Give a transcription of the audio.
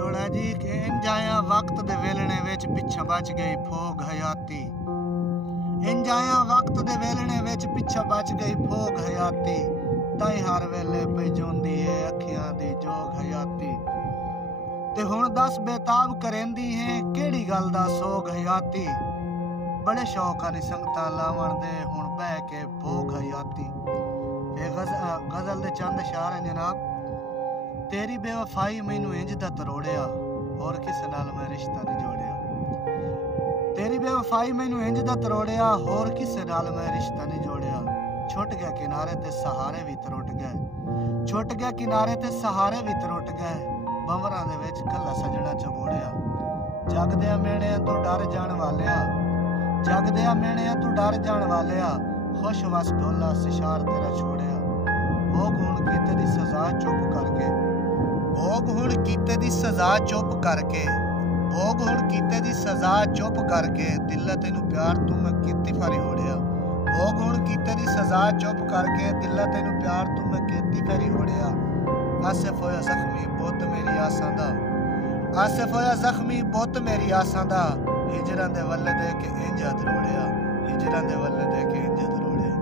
थोड़ा जी कि इंजाया वक्त दे वेलने विच पिछा बच गई फोग हयाती। इंजाया वक्त दे वेलने विच पिछा बच गई फोग हयाती। ताई हर वेले पे जोंदी है अखियां दी जोग हयाती। ते हुण दस बेताब करेंदी है केड़ी गल दा सोग हयाती। बड़े शौक आनी संगतां लावण दे हुण बह के भोग हयाती। गजल दे चंद शार हैं जनाब। तेरी बेवफाई मैनू इंज दा तरोड़िया, होर किसे नाल मैं रिश्ता नहीं जोड़िया। तेरी बेवफाई मैनू इंज दा तरोड़िया, होर किसे नाल मैं रिश्ता नहीं जोड़िया। छुट गया किनारे ते सहारे भी त्रुट गए, छुट गया किनारे ते सहारे भी त्रुट गए। बंवरां दे विच कल्ला सजना चबोड़िया। जगदिया मेणिया तू डर जाण वालिया, जगदिया मेणिया तू डर जाण वालिया। खुश वस ढोला सिशार तेरा छोड़िया। भोग हुण कीते दी सजा चुप करके, भोग हुण कीते दी सजा चुप करके, भोग हुण कीते दी सजा चुप करके। दिल तेनू प्यार तू मैं कीती फेरी होड़िया। भोग हुण कीते दी सजा चुप करके, दिल तेनू प्यार तू मैं कीती फेरी होड़िया। आसिफ होया जख्मी बुत मेरी आसां दा, आसिफ होया जख्मी बुत मेरी आसां दा। हिजरां दे वल्ले दे के इंज हथ रोड़िया, हिजरां दे वल्ले दे के इंज हथ रोड़िया।